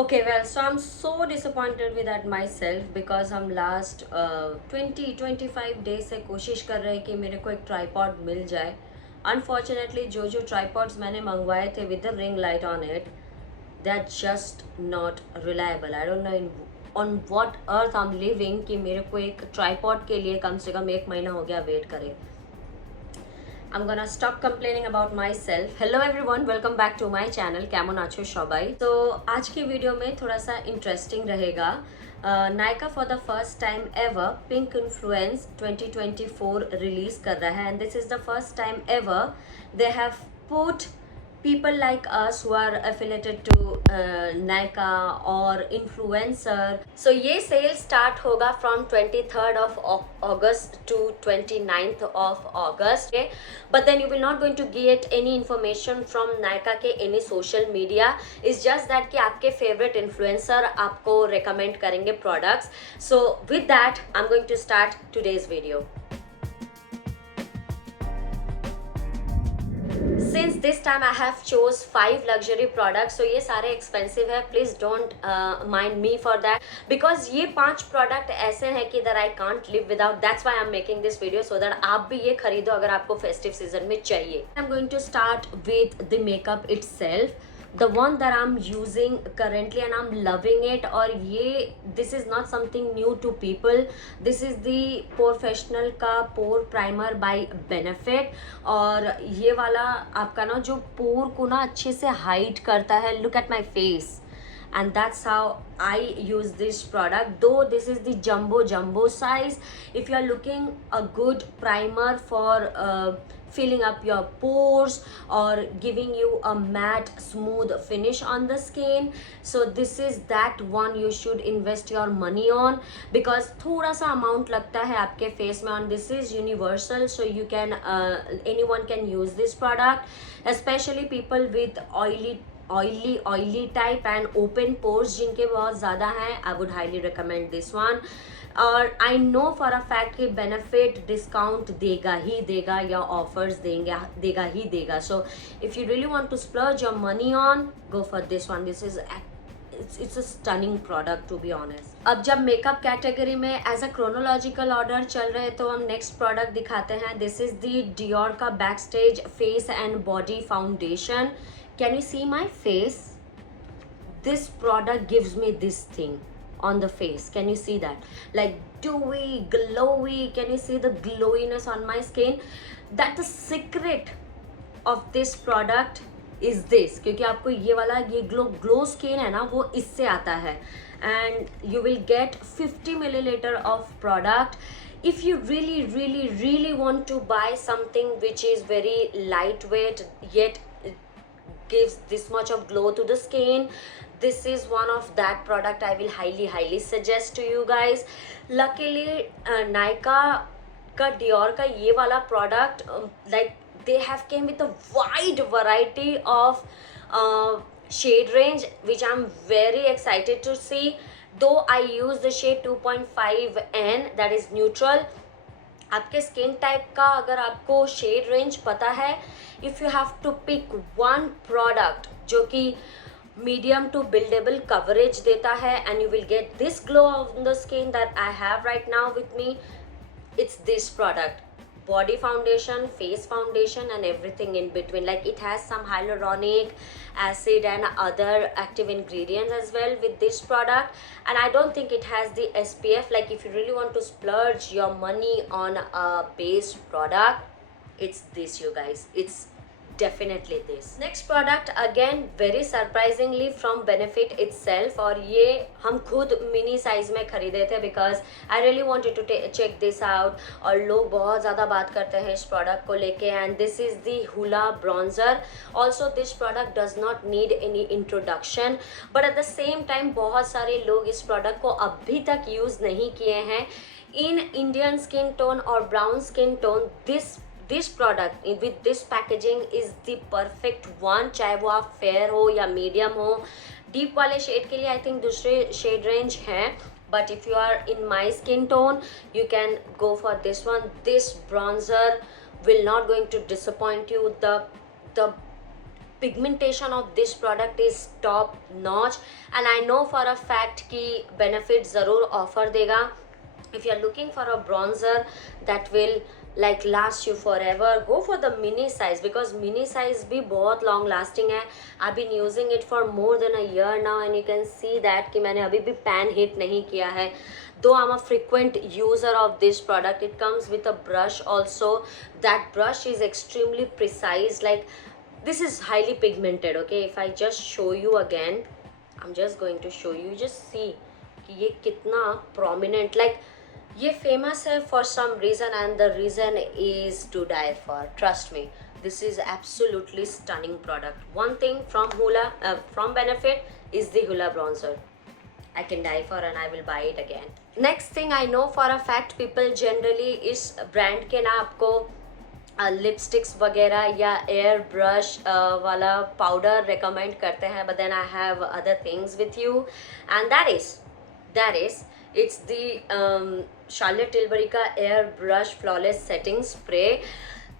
Okay, well, so I'm so disappointed with that myself because हम last 20-25 days से कोशिश कर रहे हैं कि मेरे को एक tripod मिल जाए. Unfortunately, जो tripods मैंने मंगवाए थे with the ring light on it, they're just not reliable. I don't know on what earth I'm living कि मेरे को एक tripod के लिए कम से कम 1 महीना हो गया वेट करे. I'm gonna stop complaining about myself. Hello everyone, welcome back to my channel. कैमन आछो शबाई. तो आज की वीडियो में थोड़ा सा इंटरेस्टिंग रहेगा. Nykaa for the first time ever pink influence 2024 release कर रहा है and this is the first time ever they have put people like us who are affiliated to Nykaa or influencer. So ये sale start होगा from 23rd of August to 29th of August. Okay? But then you will not going to get any information from Nykaa के any social media. It's just that कि आपके favorite influencer आपको recommend करेंगे products. So with that, I'm going to start today's video. Since this time I have chose 5 luxury products, so ये सारे expensive है. Please don't mind me for that because ये 5 product ऐसे हैं कि that I can't live without. That's why I'm making this video so that आप भी ये खरीदो अगर आपको festive season में चाहिए. I'm going to start with the makeup itself. The one that I'm using currently and I'm loving it, और ये this is not something new to people. This is the professional का pore primer by Benefit. और ये वाला आपका ना जो पोर को ना अच्छे से हाइड करता है. Look at my face. And that's how I use this product, though this is the jumbo size. If you are looking a good primer for filling up your pores or giving you a matte smooth finish on the skin, so this is that one you should invest your money on because थोड़ा सा amount लगता है आपके face में, and this is universal, so you can anyone can use this product, especially people with oily type and open pores जिनके बहुत ज़्यादा हैं. I would highly recommend this one. और I know for a fact कि benefit discount देगा ही देगा या offers देगा ही देगा. So if you really want to splurge your money on, go for this one. This is it's a stunning product to be honest. अब जब makeup category में as a chronological order चल रहे तो हम नेक्स्ट प्रोडक्ट दिखाते हैं. This is the Dior का backstage face and body foundation. Can you see my face? This product gives me this thing on the face. Can you see that? Like dewy, glowy. Can you see the glowiness on my skin? That the secret of this product is this. क्योंकि आपको ये वाला ये glow skin है ना वो इससे आता है. And you will get 50 milliliter of product. If you really want to buy something which is very lightweight yet gives this much of glow to the skin, this is one of that product I will highly suggest to you guys. Luckily Nykaa का Dior का ये वाला product like they have came with a wide variety of shade range which I'm very excited to see, though I use the shade 2.5N that is neutral. आपके skin type का अगर आपको shade range पता है, if you have to pick one product जो कि medium to buildable coverage देता है and you will get this glow on the skin that I have right now with me, it's this product. Body foundation, face foundation and everything in between. Like it has some hyaluronic acid and other active ingredients as well with this product, and I don't think it has the SPF. Like if you really want to splurge your money on a base product, it's this you guys. It's definitely this. Next product again very surprisingly from Benefit itself, और ये हम खुद mini size में खरीदे थे because I really wanted to check this out. और लोग बहुत ज़्यादा बात करते हैं इस प्रोडक्ट को लेके, and this is the Hoola bronzer. Also this product does not need any introduction, but at the same time बहुत सारे लोग इस प्रोडक्ट को अभी तक यूज़ नहीं किए हैं. In Indian skin tone or brown skin tone, this product with this packaging is the perfect one. चाहे वो आप फेयर हो या मीडियम हो. डीप वाले शेड के लिए आई थिंक दूसरे शेड रेंज हैं, but if you are in my skin tone you can go for this one. This bronzer will not going to disappoint you. The pigmentation of this product is top notch, and I know for a fact कि benefit ज़रूर offer देगा. If you are looking for a bronzer that will like last you forever, go for the mini size, because mini size भी बहुत long lasting है. I've been using it for more than a year now, and you can see that कि मैंने अभी भी pan hit नहीं किया है. Though I'm a frequent user of this product, it comes with a brush also. That brush is extremely precise. Like, this is highly pigmented. Okay, if I just show you again, I'm just going to show you. Just see कि ये कितना prominent. Like, ये famous है for some reason, and the reason is to die for. Trust me, this is absolutely stunning product. One thing from from Benefit is the Hoola bronzer. I can die for, and I will buy it again. Next thing I know for a fact, people generally इस brand के ना आपको lipsticks वगैरह या air brush वाला powder recommend करते हैं, but then I have other things with you, and that is it's the Charlotte Tilbury का air brush flawless setting spray.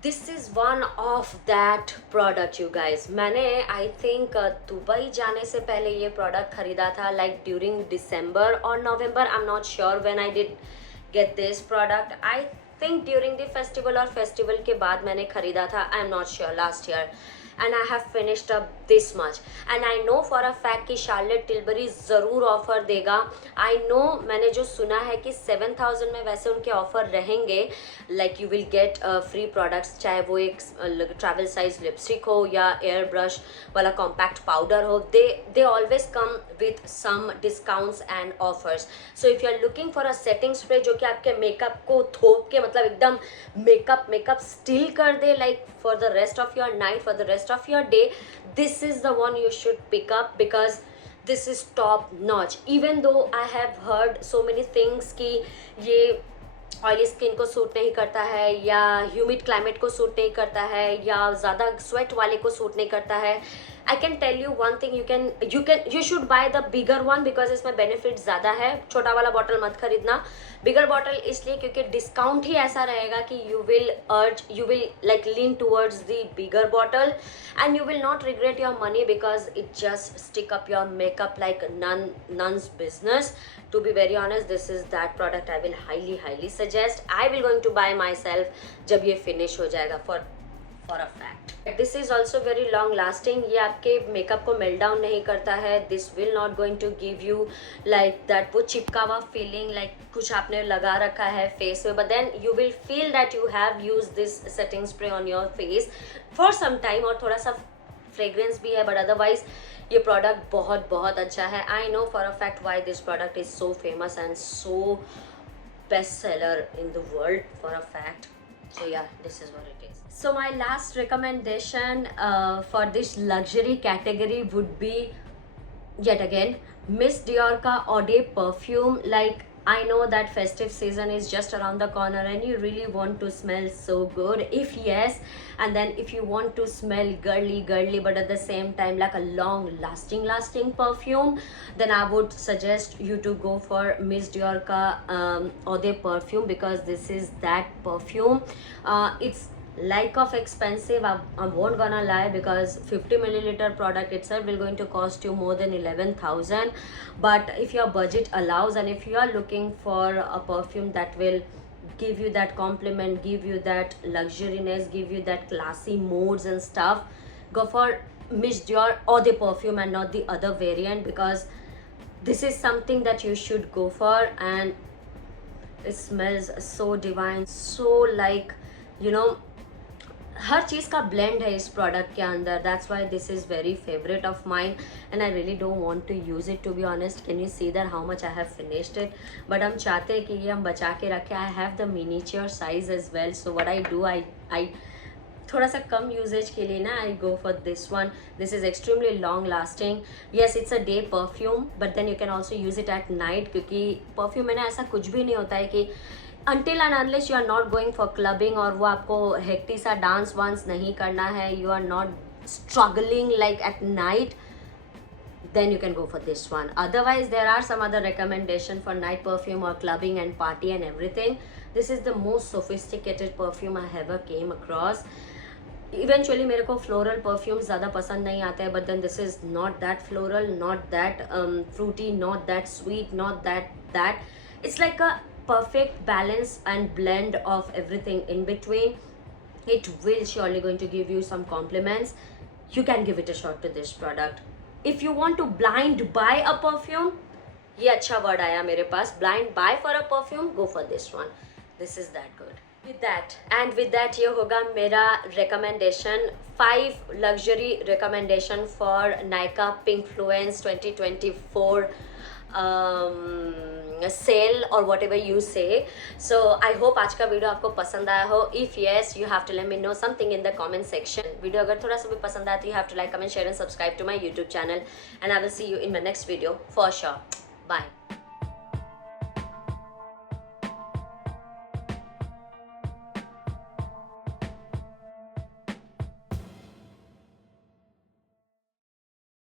This is one of that product, you guys. मैंने I think Dubai जाने से पहले ये product खरीदा था, like during December or November. I'm not sure when I did get this product. I think during the festival or festival के बाद मैंने खरीदा था. I'm not sure, last year. And I have finished up this much. And I know for a fact कि Charlotte Tilbury ज़रूर offer देगा. I know, मैंने जो सुना है कि 7,000 में वैसे उनके offer रहेंगे, like you will get free products, चाहे वो एक travel size lipstick हो या air brush वाला compact powder हो. They always come with some discounts and offers. So if you are looking for a setting spray जो कि आपके makeup को थोप के मतलब एकदम makeup still कर दे, like for the rest of your night, for the rest of your day, this is the one you should pick up, because this is top notch. Even though I have heard so many things कि ये oily skin को suit नहीं करता है, या humid climate को suit नहीं करता है, या ज़्यादा स्वेट वाले को सूट नहीं करता है, I can tell you one thing, you should buy the bigger one, because इसमें बेनिफिट ज़्यादा है. छोटा वाला बॉटल मत खरीदना, बिगर बॉटल इसलिए क्योंकि डिस्काउंट ही ऐसा रहेगा कि you will like lean towards the bigger bottle, and you will not regret your money, because it just stick up your makeup like none's business. To be very honest, this is that product I will highly suggest. I will going to buy myself जब ये finish हो जाएगा, for a fact. This is also very long lasting. ये आपके makeup को melt down नहीं करता है. This will not going to give you like that वो चिपका हुआ feeling, like कुछ आपने लगा रखा है face पे, but then you will feel that you have used this setting spray on your face for some time, और थोड़ा सा fragrance भी है, but otherwise ये प्रोडक्ट बहुत अच्छा है. I know for a fact why this product is so famous and so best seller in the world, for a fact. So yeah, this is what it is. So my last recommendation for this luxury category would be, yet again, Miss Dior का Eau de perfume. Like, I know that festive season is just around the corner and you really want to smell so good. If yes, and then if you want to smell girly but at the same time like a long lasting perfume, then I would suggest you to go for Miss Dior ka Eau de perfume, because this is that perfume. It's like of expensive, I won't gonna lie, because 50 milliliter product itself will going to cost you more than 11,000. But if your budget allows, and if you are looking for a perfume that will give you that compliment, give you that luxuriness, give you that classy moods and stuff, go for Miss Dior or the perfume and not the other variant, because this is something that you should go for. And it smells so divine, so like, you know, हर चीज़ का blend है इस product के अंदर. That's why this is very favorite of mine, and I really don't want to use it, to be honest. Can you see that how much I have finished it? But हम चाहते हैं कि ये हम बचा के रखें. I have the miniature size as well, so what I do, I थोड़ा सा कम यूजेज के लिए ना, I go for this one. This is extremely long lasting. Yes, it's a day perfume, but then you can also use it at night, क्योंकि perfume में ना ऐसा कुछ भी नहीं होता है कि until and unless you are not going for clubbing और वो आपको हेक्टी सा डांस वांस नहीं करना है, you are not struggling like at night, then you can go for this one. Otherwise, there are some other recommendation for night perfume or clubbing and party and everything. This is the most sophisticated perfume I ever came across. Eventually मेरे को floral perfumes ज़्यादा पसंद नहीं आते हैं, but then this is not that floral, not that fruity, not that sweet, not that it's like a perfect balance and blend of everything in between. It will surely going to give you some compliments. You can give it a shot to this product. If you want to blind buy a perfume, ये अच्छा word आया मेरे पास, blind buy for a perfume, go for this one. This is that good. With that ये होगा मेरा recommendation, 5 luxury recommendation for Nykaa Pinkfluence 2024 cell और what ever you से. सो I hope आज का वीडियो आपको पसंद आया हो. If yes, you have to let me know something in the comment section. Video अगर थोड़ा सा भी पसंद आया तो you have to like, comment, share and subscribe to my YouTube channel, and I will see you in my next video for sure. Bye.